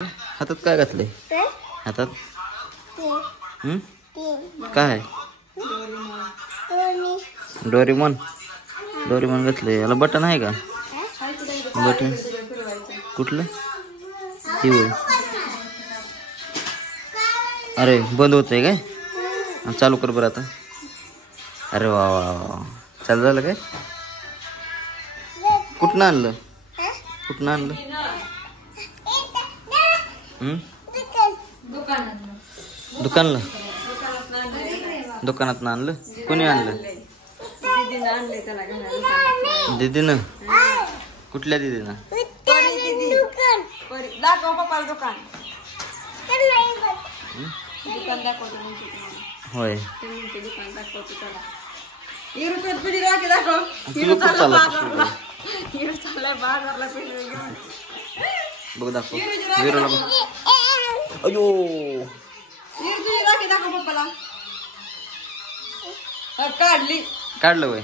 हातात काय घातलंय हातात? काय डोरेमॉन? डोरेमॉन घातलंय. याला बटन आहे का? बटन कुठलं? ती होय. अरे बंद होतंय काय? चालू कर बरं आता. अरे वा वा वा, चालू झालं काय? कुठनं आणलं? कुठनं आणलं? दुकानला? दुकानात आणलं? कोणी आणलं? दीदीनं. कुठल्या दीदीनं? दाखव पप्पाला दुकान. दुकान दाखवतो होय. दुकान दाखवतो त्याला. हिरो तुझी राखी दाखव. हिरो चालला बाजारला पेढे घेऊन. बघ दाखव. हिरोला बघ. अयो. हिरो तुझी राखी दाखव पप्पाला. काढली. काढलं वय.